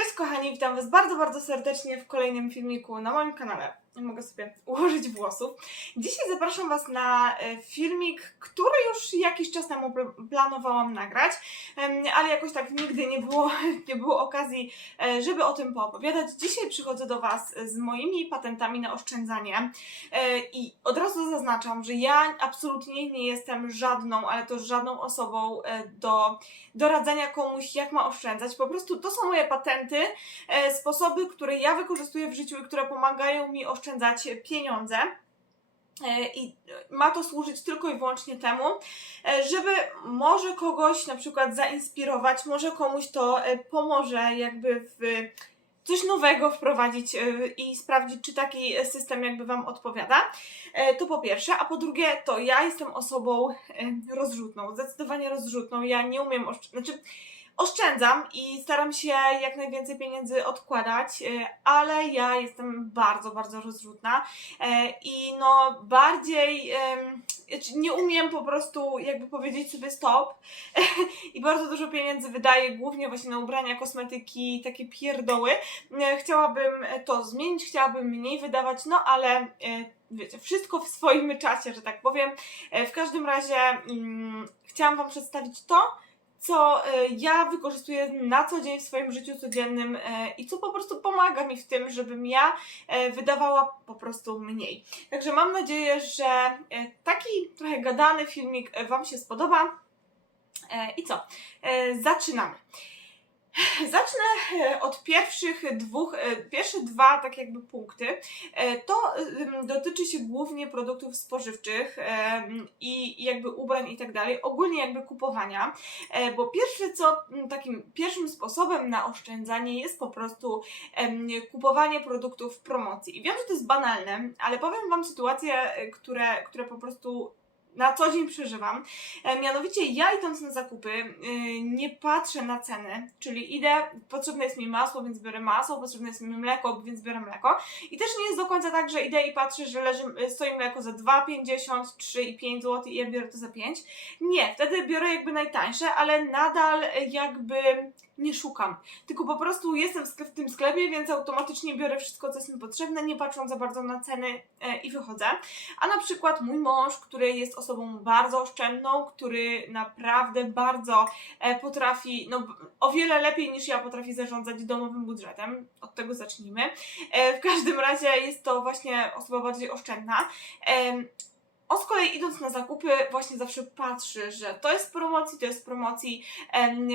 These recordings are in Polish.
Cześć kochani, witam Was bardzo, bardzo serdecznie w kolejnym filmiku na moim kanale. Mogę sobie ułożyć włosów. Dzisiaj zapraszam Was na e, filmik, który już jakiś czas temu pl- planowałam nagrać, ale jakoś tak nigdy nie było, nie było okazji, e, żeby o tym poopowiadać. Dzisiaj przychodzę do Was z moimi patentami na oszczędzanie e, i od razu zaznaczam, że ja absolutnie nie jestem żadną, ale to żadną osobą do doradzania komuś, jak ma oszczędzać. Po prostu to są moje patenty, sposoby, które ja wykorzystuję w życiu i które pomagają mi oszczędzać pieniądze. E, I ma to służyć tylko i wyłącznie temu, e, żeby może kogoś na przykład zainspirować, może komuś to e, pomoże jakby w coś nowego wprowadzić i sprawdzić, czy taki system jakby Wam odpowiada. To po pierwsze, a po drugie, to ja jestem osobą rozrzutną, zdecydowanie rozrzutną. Ja nie umiem oszczędzać, znaczy oszczędzam i staram się jak najwięcej pieniędzy odkładać, e, ale ja jestem bardzo, bardzo rozrzutna e, i no bardziej znaczy nie umiem po prostu jakby powiedzieć sobie stop i bardzo dużo pieniędzy wydaję głównie właśnie na ubrania, kosmetyki, takie pierdoły. E, Chciałabym to zmienić, chciałabym mniej wydawać, no ale wiecie, wszystko w swoim czasie, że tak powiem. W każdym razie mm, chciałam Wam przedstawić to, co e, ja wykorzystuję na co dzień w swoim życiu codziennym e, i co po prostu pomaga mi w tym, żebym ja e, wydawała po prostu mniej. Także mam nadzieję, że taki trochę gadany filmik Wam się spodoba. I co? Zaczynamy. Zacznę e, od pierwszych dwóch, e, pierwsze dwa tak jakby punkty. E, To dotyczy się głównie produktów spożywczych i jakby ubrań i tak dalej, ogólnie jakby kupowania, bo pierwsze co, takim pierwszym sposobem na oszczędzanie jest po prostu kupowanie produktów w promocji. I wiem, że to jest banalne, ale powiem Wam sytuacje, które, które po prostu na co dzień przeżywam. E, Mianowicie ja idąc na zakupy y, nie patrzę na ceny, czyli idę, potrzebne jest mi masło, więc biorę masło, potrzebne jest mi mleko, więc biorę mleko. I też nie jest do końca tak, że idę i patrzę, że leży, y, stoi mleko za 2,50, 3,5 zł i ja biorę to za 5. Nie, wtedy biorę jakby najtańsze, ale nadal jakby nie szukam. Tylko po prostu jestem w tym sklepie, więc automatycznie biorę wszystko, co jest mi potrzebne, nie patrząc za bardzo na ceny e, i wychodzę. A na przykład mój mąż, który jest osobą bardzo oszczędną, który naprawdę bardzo e, potrafi, no o wiele lepiej niż ja potrafi zarządzać domowym budżetem. Od tego zacznijmy. E, w każdym razie jest to właśnie osoba bardziej oszczędna. On z kolei idąc na zakupy właśnie zawsze patrzy, że to jest promocji, to jest promocji.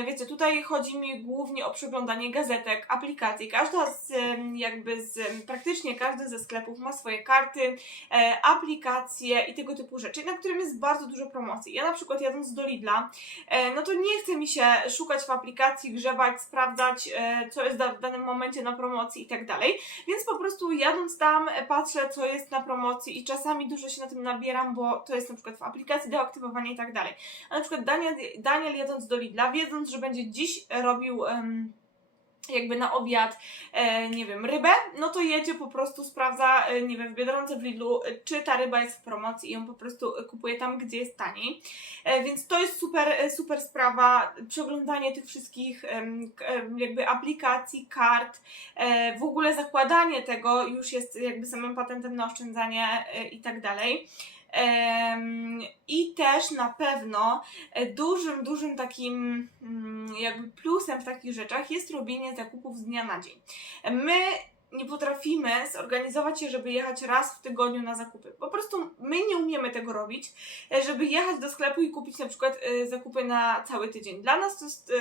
Wiecie, tutaj chodzi mi głównie o przeglądanie gazetek, aplikacji. Każda z jakby z, praktycznie każdy ze sklepów ma swoje karty, e, aplikacje i tego typu rzeczy, na którym jest bardzo dużo promocji. Ja na przykład jadąc do Lidla, e, no to nie chce mi się szukać w aplikacji, grzebać, sprawdzać, e, co jest w danym momencie na promocji i tak dalej. Więc po prostu jadąc tam, patrzę, co jest na promocji i czasami dużo się na tym nabieram, bo to jest na przykład w aplikacji do aktywowania i tak dalej. A na przykład Daniel, Daniel jadąc do Lidla, wiedząc, że będzie dziś robił. em, jakby na obiad, e, nie wiem, rybę, no to jedzie po prostu, sprawdza, e, nie wiem, w Biedronce w Lidlu, e, czy ta ryba jest w promocji i ją po prostu e, kupuje tam, gdzie jest taniej. E, więc to jest super, e, super sprawa, przeglądanie tych wszystkich em, jakby aplikacji, kart, e, w ogóle zakładanie tego już jest jakby samym patentem na oszczędzanie e, i tak dalej. I też na pewno e, dużym, dużym takim mm, jakby plusem w takich rzeczach jest robienie zakupów z dnia na dzień. My nie potrafimy zorganizować się, żeby jechać raz w tygodniu na zakupy. Po prostu my nie umiemy tego robić, e, żeby jechać do sklepu i kupić na przykład e, zakupy na cały tydzień. Dla nas to jest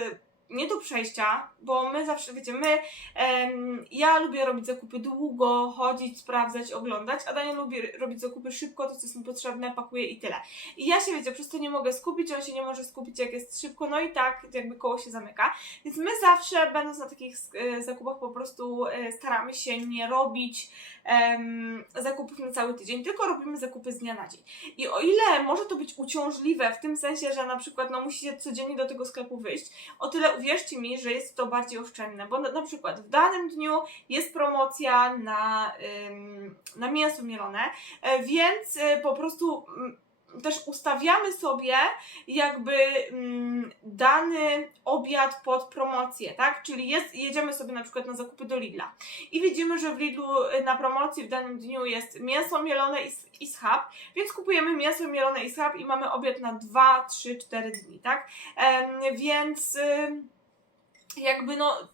nie do przejścia, bo my zawsze, wiecie, my, em, ja lubię robić zakupy długo, chodzić, sprawdzać, oglądać, a Daniel lubi robić zakupy szybko, to co jest mu potrzebne, pakuje i tyle. I ja się, wiecie, przez to nie mogę skupić, on się nie może skupić, jak jest szybko, no i tak jakby koło się zamyka. Więc my zawsze, będąc na takich e, zakupach, po prostu e, staramy się nie robić em, zakupów na cały tydzień, tylko robimy zakupy z dnia na dzień. I o ile może to być uciążliwe w tym sensie, że na przykład no, musicie codziennie do tego sklepu wyjść, o tyle uwierzcie mi, że jest to bardziej oszczędne, bo na, na przykład w danym dniu jest promocja na, na mięso mielone, e, więc e, po prostu mm, też ustawiamy sobie jakby mm, dany obiad pod promocję, tak? Czyli jest, jedziemy sobie na przykład na zakupy do Lidla i widzimy, że w Lidlu y, na promocji w danym dniu jest mięso mielone i, i schab, więc kupujemy mięso mielone i schab i mamy obiad na 2, 3, 4 dni, tak? Więc y, jakby no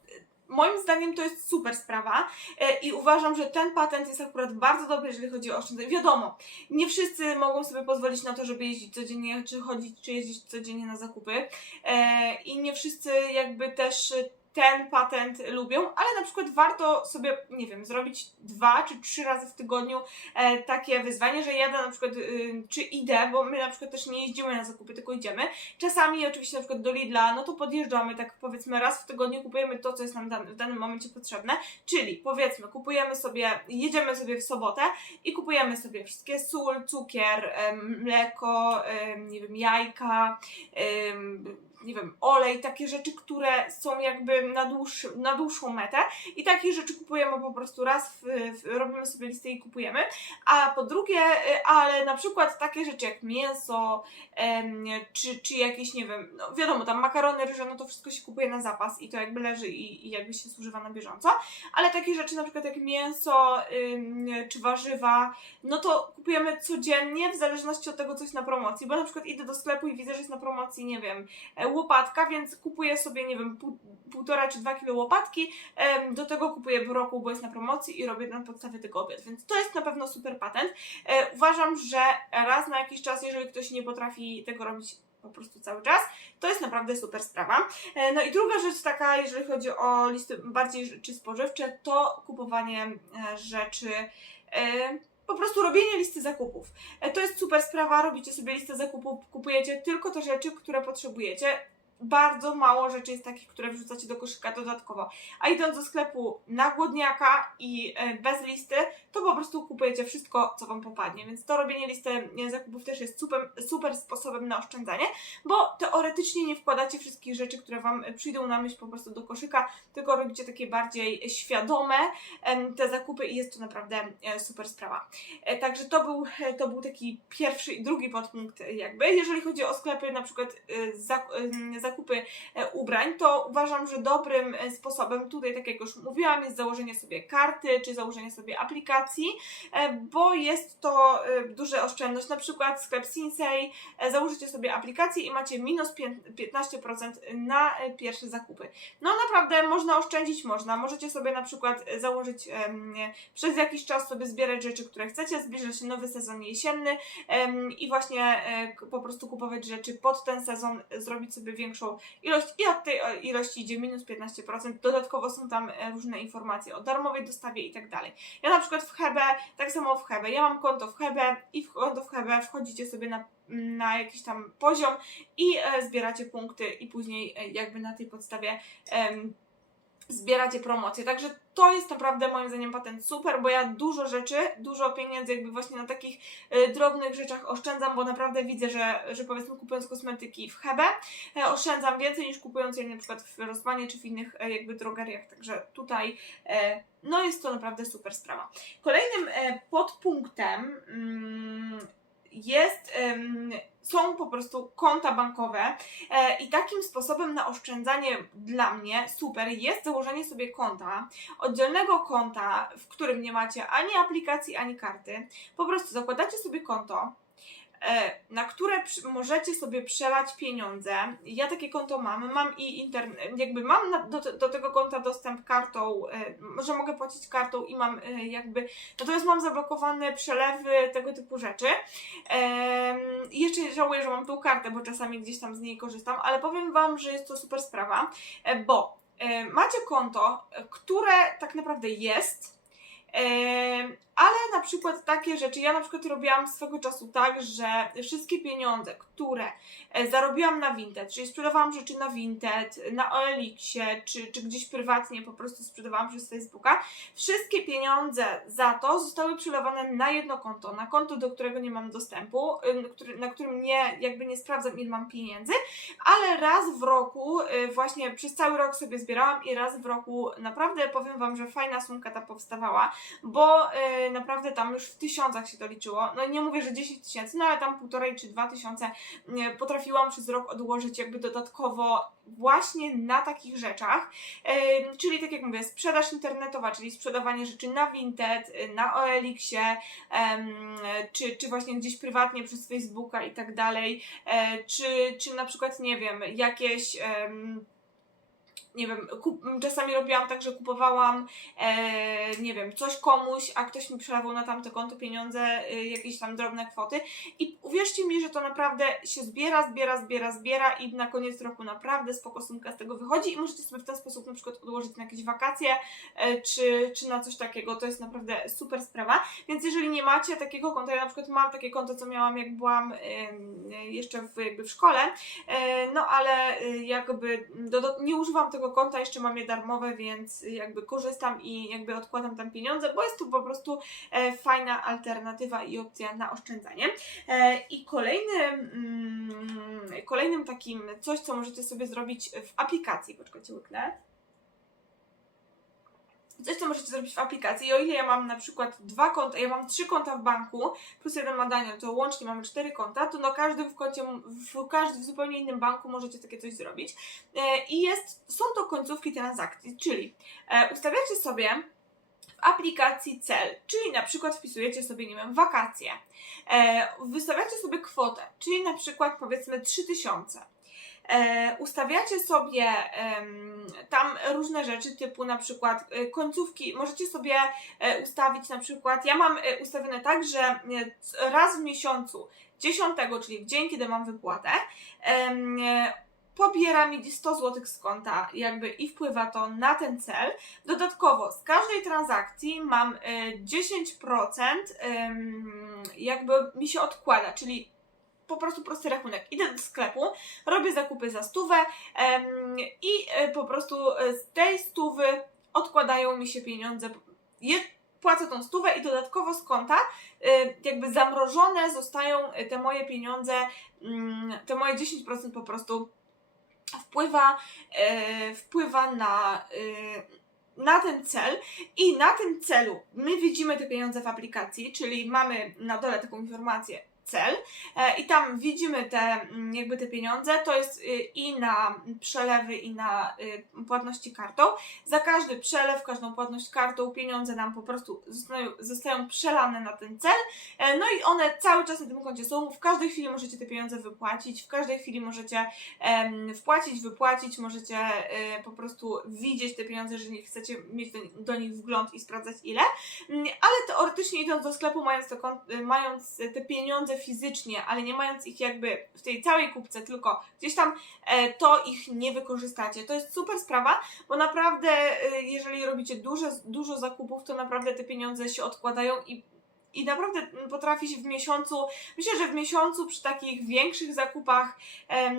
moim zdaniem to jest super sprawa e, i uważam, że ten patent jest akurat bardzo dobry, jeżeli chodzi o oszczędzanie. Wiadomo, nie wszyscy mogą sobie pozwolić na to, żeby jeździć codziennie, czy chodzić, czy jeździć codziennie na zakupy e, i nie wszyscy jakby też ten patent lubią, ale na przykład warto sobie, nie wiem, zrobić dwa czy trzy razy w tygodniu e, takie wyzwanie, że jadę na przykład, y, czy idę, bo my na przykład też nie jeździmy na zakupy, tylko idziemy. Czasami oczywiście na przykład do Lidla, no to podjeżdżamy tak powiedzmy raz w tygodniu, kupujemy to, co jest nam dan- w danym momencie potrzebne, czyli powiedzmy kupujemy sobie, jedziemy sobie w sobotę i kupujemy sobie wszystkie sól, cukier, em, mleko, em, nie wiem, jajka, em, nie wiem, olej, takie rzeczy, które są jakby na, dłuższy, na dłuższą metę. I takie rzeczy kupujemy po prostu raz, w, w, robimy sobie listę i kupujemy, a po drugie, y, ale na przykład takie rzeczy jak mięso, em, czy, czy jakieś, nie wiem, no wiadomo, tam makarony, ryże, no to wszystko się kupuje na zapas i to jakby leży i, i jakby się zużywa na bieżąco, ale takie rzeczy na przykład jak mięso, ym, czy warzywa, no to kupujemy codziennie w zależności od tego, co jest na promocji, bo na przykład idę do sklepu i widzę, że jest na promocji, nie wiem, e, łopatka, więc kupuję sobie, nie wiem, pół, półtora czy dwa kilo łopatki, do tego kupuję brokuł, bo jest na promocji i robię na podstawie tego obiad, więc to jest na pewno super patent. E, uważam, że raz na jakiś czas, jeżeli ktoś nie potrafi tego robić po prostu cały czas, to jest naprawdę super sprawa. E, No i druga rzecz taka, jeżeli chodzi o listy bardziej rzeczy spożywcze, to kupowanie e, rzeczy, po prostu robienie listy zakupów. E, To jest super sprawa, robicie sobie listę zakupów, kupujecie tylko te rzeczy, które potrzebujecie. Bardzo mało rzeczy jest takich, które wrzucacie do koszyka dodatkowo. A idąc do sklepu na głodniaka i e, bez listy, to po prostu kupujecie wszystko, co Wam popadnie. Więc to robienie listy e, zakupów też jest super, super sposobem na oszczędzanie, bo teoretycznie nie wkładacie wszystkich rzeczy, które Wam e, przyjdą na myśl po prostu do koszyka, tylko robicie takie bardziej świadome te zakupy i jest to naprawdę super sprawa. Także to był, to był taki pierwszy i drugi podpunkt jakby. Jeżeli chodzi o sklepy, na przykład e, zak- em, zakupy e, ubrań, to uważam, że dobrym e, sposobem tutaj, tak jak już mówiłam, jest założenie sobie karty, czy założenie sobie aplikacji, e, bo jest to duża oszczędność. Na przykład sklep Sinsei, założycie sobie aplikację i macie minus pię- 15% na pierwsze zakupy. No naprawdę można oszczędzić, można. Możecie sobie na przykład założyć przez jakiś czas sobie zbierać rzeczy, które chcecie, zbliża się nowy sezon jesienny i właśnie po prostu kupować rzeczy pod ten sezon, zrobić sobie większą ilość i od tej e, ilości idzie minus 15%. Dodatkowo są tam e, różne informacje o darmowej dostawie i tak dalej. Ja na przykład w Hebe, tak samo w Hebe, ja mam konto w Hebe i w konto w Hebe wchodzicie sobie na, na jakiś tam poziom i e, zbieracie punkty i później jakby na tej podstawie em, zbieracie promocje. Także to jest naprawdę moim zdaniem patent super, bo ja dużo rzeczy, dużo pieniędzy jakby właśnie na takich e, drobnych rzeczach oszczędzam, bo naprawdę widzę, że, że powiedzmy kupując kosmetyki w Hebe oszczędzam więcej niż kupując je na przykład w Rossmanie czy w innych e, jakby drogeriach. Także tutaj e, no jest to naprawdę super sprawa. Kolejnym podpunktem mm, jest, są po prostu konta bankowe e, i takim sposobem na oszczędzanie dla mnie super jest założenie sobie konta, oddzielnego konta, w którym nie macie ani aplikacji, ani karty. Po prostu zakładacie sobie konto, na które możecie sobie przelać pieniądze. Ja takie konto mam, mam i internet, jakby mam do, do tego konta dostęp kartą, e, że mogę płacić kartą i mam e, jakby, natomiast mam zablokowane przelewy, tego typu rzeczy. I jeszcze żałuję, że mam tą kartę, bo czasami gdzieś tam z niej korzystam, ale powiem Wam, że jest to super sprawa, e, bo e, macie konto, e, które tak naprawdę jest, e, ale na przykład takie rzeczy, ja na przykład robiłam swego czasu tak, że wszystkie pieniądze, które e, zarobiłam na Vinted, czyli sprzedawałam rzeczy na Vinted, na OLX-ie, czy, czy gdzieś prywatnie po prostu sprzedawałam przez Facebooka, wszystkie pieniądze za to zostały przelewane na jedno konto, na konto, do którego nie mam dostępu, który, na którym nie, jakby nie sprawdzam ile mam pieniędzy, ale raz w roku, y, właśnie przez cały rok sobie zbierałam i raz w roku naprawdę powiem Wam, że fajna sumka ta powstawała, bo y, y, naprawdę tam już w tysiącach się to liczyło. No nie mówię, że 10 tysięcy, no ale tam półtorej czy dwa tysiące potrafiłam przez rok odłożyć jakby dodatkowo właśnie na takich rzeczach. Czyli tak jak mówię, sprzedaż internetowa, czyli sprzedawanie rzeczy na Vinted, y, na OLX-ie, czy, czy właśnie gdzieś prywatnie przez Facebooka i tak dalej, e, czy, czy na przykład, nie wiem, jakieś. Nie wiem, kup, czasami robiłam tak, że kupowałam, e, nie wiem, coś komuś, a ktoś mi przelewał na tamte konto pieniądze, y, jakieś tam drobne kwoty. I uwierzcie mi, że to naprawdę się zbiera, zbiera, zbiera, zbiera i na koniec roku naprawdę spoko sumka z tego wychodzi i możecie sobie w ten sposób na przykład odłożyć na jakieś wakacje, e, czy, czy na coś takiego. To jest naprawdę super sprawa. Więc jeżeli nie macie takiego konta, ja na przykład mam takie konto, co miałam jak byłam em, jeszcze w, jakby w szkole, e, no ale y, jakby do, do, nie używam tego konta, jeszcze mam je darmowe, więc jakby korzystam i jakby odkładam tam pieniądze, bo jest to po prostu e, fajna alternatywa i opcja na oszczędzanie. E, I kolejnym, mm, kolejnym takim coś, co możecie sobie zrobić w aplikacji, poczekajcie, łyknę. Coś, co możecie zrobić w aplikacji. I o ile ja mam na przykład dwa konta, ja mam trzy konta w banku, plus jeden ma Daniel, to łącznie mamy cztery konta, to na każdym w koncie, w każdym w zupełnie innym banku możecie takie coś zrobić. E, I jest, są to końcówki transakcji, czyli e, ustawiacie sobie aplikacji cel, czyli na przykład wpisujecie sobie, nie wiem, wakacje. E, wystawiacie sobie kwotę, czyli na przykład powiedzmy 3000. E, ustawiacie sobie tam różne rzeczy, typu na przykład e, końcówki. Możecie sobie e, ustawić na przykład. Ja mam ustawione tak, że raz w miesiącu, 10, czyli w dzień, kiedy mam wypłatę, pobiera mi 100 zł z konta, jakby i wpływa to na ten cel. Dodatkowo z każdej transakcji mam e, 10% em, jakby mi się odkłada, czyli po prostu prosty rachunek. Idę do sklepu, robię zakupy za stówę i e, po prostu e, z tej stówy odkładają mi się pieniądze. Je, płacę tą stówę i dodatkowo z konta e, jakby zamrożone zostają te moje pieniądze, mm, te moje 10% po prostu wpływa, wpływa na, na ten cel i na tym celu my widzimy te pieniądze w aplikacji, czyli mamy na dole taką informację cel. E, i tam widzimy te mm, jakby te pieniądze, to jest y, i na przelewy i na y, płatności kartą. Za każdy przelew, każdą płatność kartą pieniądze nam po prostu zostają, zostają przelane na ten cel, e, no i one cały czas na tym koncie są, w każdej chwili możecie te pieniądze wypłacić, w każdej chwili możecie wpłacić, wypłacić, możecie e, po prostu widzieć te pieniądze, jeżeli chcecie mieć do, nich wgląd i sprawdzać ile, Mm, ale teoretycznie idąc do sklepu, mając, to, y, mając te pieniądze fizycznie, ale nie mając ich jakby w tej całej kupce, tylko gdzieś tam, e, to ich nie wykorzystacie. To jest super sprawa, bo naprawdę, e, jeżeli robicie dużo, dużo zakupów, to naprawdę te pieniądze się odkładają i i naprawdę potrafi się w miesiącu, myślę, że w miesiącu przy takich większych zakupach e,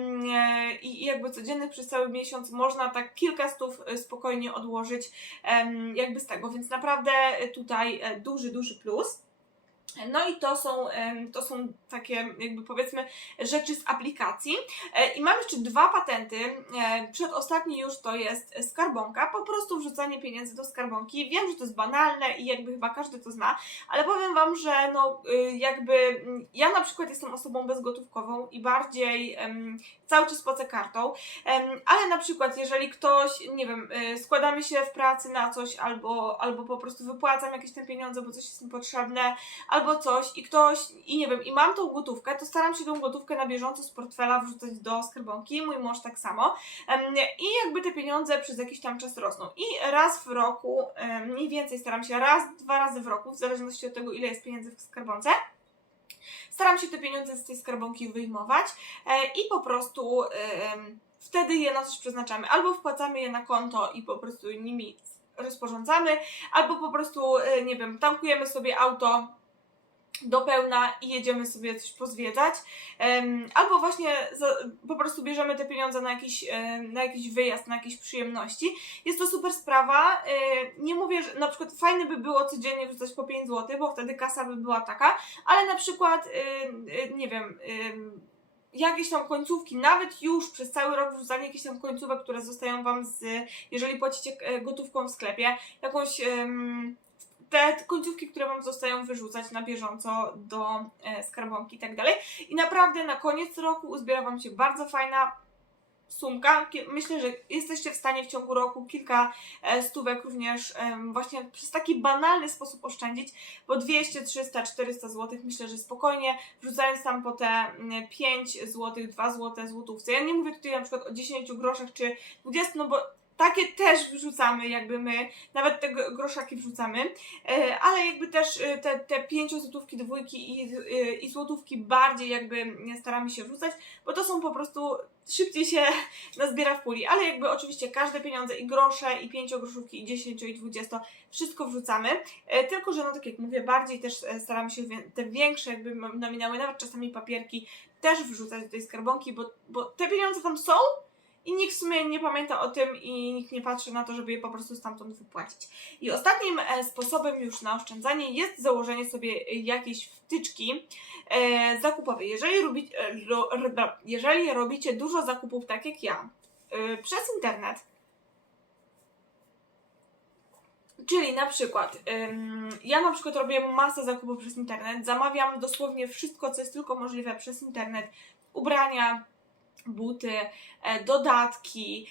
i jakby codziennych przez cały miesiąc można tak kilka stów spokojnie odłożyć jakby z tego, więc naprawdę tutaj duży, duży plus. No i to są, to są takie jakby powiedzmy rzeczy z aplikacji. E, I mam jeszcze dwa patenty. E, Przedostatni już to jest skarbonka, po prostu wrzucanie pieniędzy do skarbonki. Wiem, że to jest banalne i jakby chyba każdy to zna, ale powiem Wam, że no y, jakby mm, ja na przykład jestem osobą bezgotówkową i bardziej em, cały czas płacę kartą, em, ale na przykład jeżeli ktoś, nie wiem, y, składamy się w pracy na coś albo, albo po prostu wypłacam jakieś te pieniądze, bo coś jest mi potrzebne, albo coś i ktoś, i nie wiem, i mam tą gotówkę, to staram się tą gotówkę na bieżąco z portfela wrzucać do skarbonki, mój mąż tak samo i jakby te pieniądze przez jakiś tam czas rosną. I raz w roku, mniej więcej staram się raz, dwa razy w roku, w zależności od tego, ile jest pieniędzy w skarbonce, staram się te pieniądze z tej skarbonki wyjmować e, i po prostu wtedy je na coś przeznaczamy. Albo wpłacamy je na konto i po prostu nimi rozporządzamy, albo po prostu, e, nie wiem, tankujemy sobie auto do pełna i jedziemy sobie coś pozwiedzać. Albo właśnie za, po prostu bierzemy te pieniądze na jakiś, na jakiś wyjazd, na jakieś przyjemności. Jest to super sprawa. E, nie mówię, że na przykład fajne by było codziennie wrzucać po 5 zł, bo wtedy kasa by była taka, ale na przykład, nie wiem, em, jakieś tam końcówki, nawet już przez cały rok wrzucanie jakichś tam końcówek, które zostają Wam z, jeżeli płacicie e, gotówką w sklepie, jakąś te końcówki, które Wam zostają wyrzucać na bieżąco do e, skarbonki i tak dalej. I naprawdę na koniec roku uzbiera Wam się bardzo fajna sumka. Myślę, że jesteście w stanie w ciągu roku kilka e, stówek również em, właśnie przez taki banalny sposób oszczędzić, po 200, 300, 400 zł myślę, że spokojnie, wrzucając tam po te mm, 5 zł, 2 zł złotówce. Ja nie mówię tutaj na przykład o 10 groszach czy 20, no bo takie też wrzucamy, jakby my, nawet te gro- groszaki wrzucamy, e, ale jakby też e, te, te 5 złotówki, dwójki i, e, i złotówki bardziej jakby staramy się wrzucać, bo to są po prostu szybciej się nazbiera w puli, ale jakby oczywiście każde pieniądze i grosze, i pięciogroszówki, i 10, i 20, wszystko wrzucamy, tylko że no tak jak mówię, bardziej też staramy się te większe jakby nominały, nawet czasami papierki też wrzucać do tej skarbonki, bo, bo te pieniądze tam są i nikt w sumie nie pamięta o tym i nikt nie patrzy na to, żeby je po prostu stamtąd wypłacić. I ostatnim e, sposobem już na oszczędzanie jest założenie sobie jakiejś wtyczki e, zakupowej. Jeżeli, robi, e, jeżeli robicie dużo zakupów, tak jak ja, przez internet, Czyli na przykład, ja na przykład robię masę zakupów przez internet, zamawiam dosłownie wszystko, co jest tylko możliwe przez internet. Ubrania, buty, e, dodatki,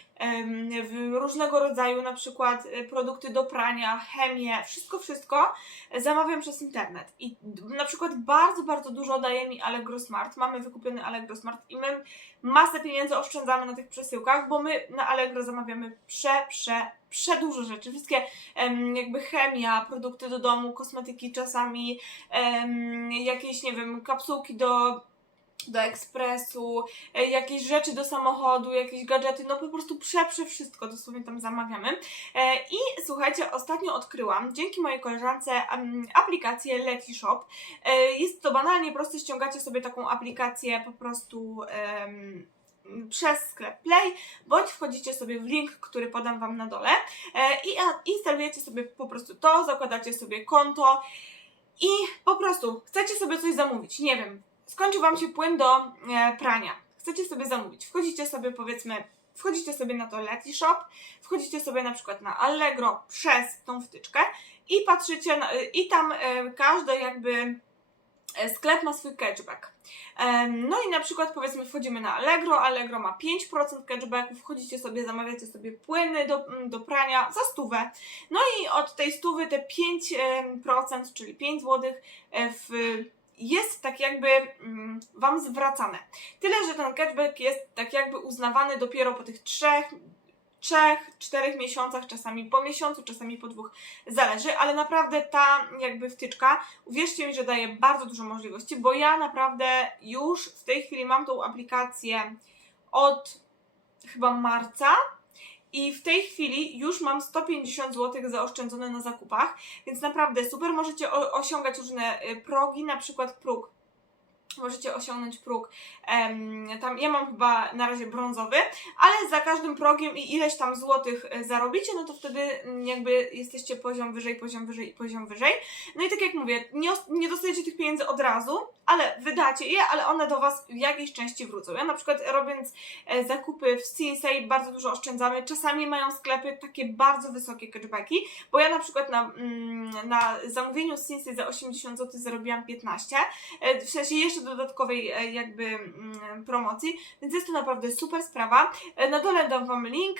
różnego rodzaju na przykład e, produkty do prania, chemię, wszystko, wszystko zamawiam przez internet. I na przykład bardzo, bardzo dużo daje mi Allegro Smart. Mamy wykupiony Allegro Smart i my masę pieniędzy oszczędzamy na tych przesyłkach, bo my na Allegro zamawiamy prze, prze, dużo rzeczy. Wszystkie jakby chemia, produkty do domu, kosmetyki czasami, jakieś, nie wiem, kapsułki do do ekspresu, e, jakieś rzeczy do samochodu, jakieś gadżety, no po prostu przeprze wszystko dosłownie tam zamawiamy. E, I słuchajcie, ostatnio odkryłam dzięki mojej koleżance aplikację Leti Shop. E, Jest to banalnie proste, ściągacie sobie taką aplikację po prostu em, przez sklep Play, bądź wchodzicie sobie w link, który podam Wam na dole i instalujecie sobie po prostu to, zakładacie sobie konto i po prostu chcecie sobie coś zamówić, nie wiem, skończył Wam się płyn do e, prania, chcecie sobie zamówić, wchodzicie sobie powiedzmy, wchodzicie sobie na to Leti Shop, wchodzicie sobie na przykład na Allegro przez tą wtyczkę i patrzycie, na, i tam e, każdy jakby e, sklep ma swój catchback. Em, No i na przykład powiedzmy wchodzimy na Allegro, Allegro ma 5% catchbacku, wchodzicie sobie, zamawiacie sobie płyny do, mm, do prania za stówę. No i od tej stówy te 5%, czyli 5 zł w, jest tak jakby mm, Wam zwracane. Tyle, że ten catchback jest tak jakby uznawany dopiero po tych trzech trzech, czterech miesiącach, czasami po miesiącu, czasami po dwóch, zależy, ale naprawdę ta jakby wtyczka, uwierzcie mi, że daje bardzo dużo możliwości, bo ja naprawdę już w tej chwili mam tą aplikację od chyba marca i w tej chwili już mam 150 zł zaoszczędzone na zakupach, więc naprawdę super, możecie osiągać różne y, progi, na przykład próg możecie osiągnąć próg. tam ja mam chyba na razie brązowy, ale za każdym progiem i ileś tam złotych e, zarobicie, no to wtedy mm, jakby jesteście poziom wyżej, poziom wyżej i poziom wyżej. No i tak jak mówię, nie, nie dostajecie tych pieniędzy od razu, ale wydacie je, ale one do Was w jakiejś części wrócą. Ja na przykład robiąc e, zakupy w Sinsei bardzo dużo oszczędzamy. Czasami mają sklepy takie bardzo wysokie cashbacki, bo ja na przykład na, mm, na zamówieniu z Sinsei za 80 zł zarobiłam 15, e, w sensie jeszcze dodatkowej e, jakby mm, promocji, więc jest to naprawdę super sprawa. E, Na dole dam Wam link.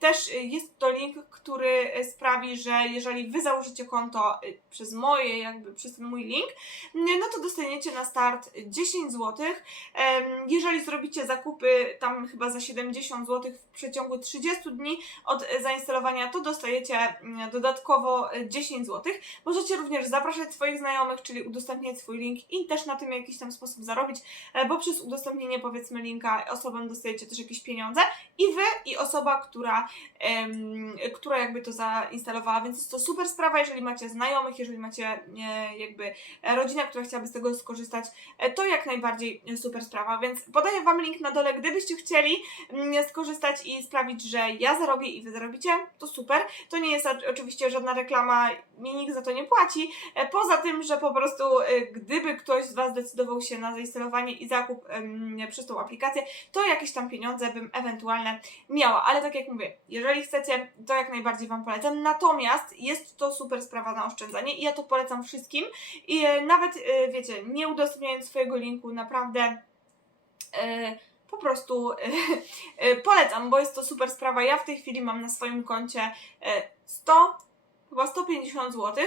Też jest to link, który e, sprawi, że jeżeli Wy założycie konto przez moje, jakby przez ten mój link, no to dostaniecie na start 10 zł. Jeżeli zrobicie zakupy tam chyba za 70 zł w przeciągu 30 dni od zainstalowania, to dostajecie mm, dodatkowo e, 10 zł. Możecie również zapraszać swoich znajomych, czyli udostępniać swój link i też na tym jakiś tam sposób zarobić, e, bo przez udostępnienie powiedzmy linka osobom dostajecie też jakieś pieniądze i wy i osoba, która, em, która jakby to zainstalowała, więc jest to super sprawa, jeżeli macie znajomych, jeżeli macie e, jakby e, rodzinę, która chciałaby z tego skorzystać, to jak najbardziej super sprawa, więc podaję Wam link na dole, gdybyście chcieli mm, skorzystać i sprawić, że ja zarobię i Wy zarobicie, to super. To nie jest oczywiście żadna reklama, mi nikt za to nie płaci, E, Poza tym, że po prostu e, gdyby ktoś z Was zdecydował się na zainstalowanie i zakup przez tą aplikację, to jakieś tam pieniądze bym ewentualne miała. Ale tak jak mówię, jeżeli chcecie, to jak najbardziej Wam polecam. Natomiast jest to super sprawa na oszczędzanie i ja to polecam wszystkim. I e, nawet, wiecie, nie udostępniając swojego linku, naprawdę po prostu polecam, bo jest to super sprawa. Ja w tej chwili mam na swoim koncie e, 100 chyba 150 zł,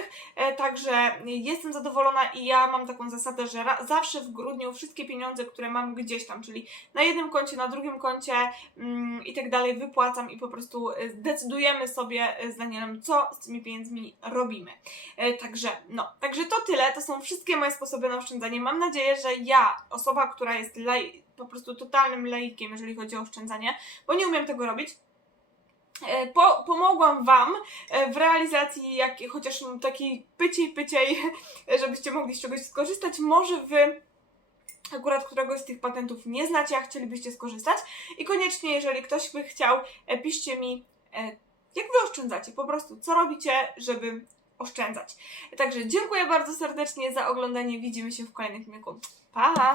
także jestem zadowolona i ja mam taką zasadę, że zawsze w grudniu wszystkie pieniądze, które mam gdzieś tam, czyli na jednym koncie, na drugim koncie mm, i tak dalej wypłacam i po prostu e, decydujemy sobie e, z Danielem, co z tymi pieniędzmi robimy. E, Także no, także to tyle, to są wszystkie moje sposoby na oszczędzanie. Mam nadzieję, że ja, osoba, która jest laj, po prostu totalnym laikiem, jeżeli chodzi o oszczędzanie, bo nie umiem tego robić, po, pomogłam Wam e, w realizacji jak, chociaż takiej pyciej, pyciej, żebyście mogli z czegoś skorzystać. Może Wy akurat któregoś z tych patentów nie znacie, a chcielibyście skorzystać. I koniecznie, jeżeli ktoś by chciał, e, piszcie mi, e, jak Wy oszczędzacie, po prostu co robicie, żeby oszczędzać. Także dziękuję bardzo serdecznie za oglądanie, widzimy się w kolejnym filmiku. Pa!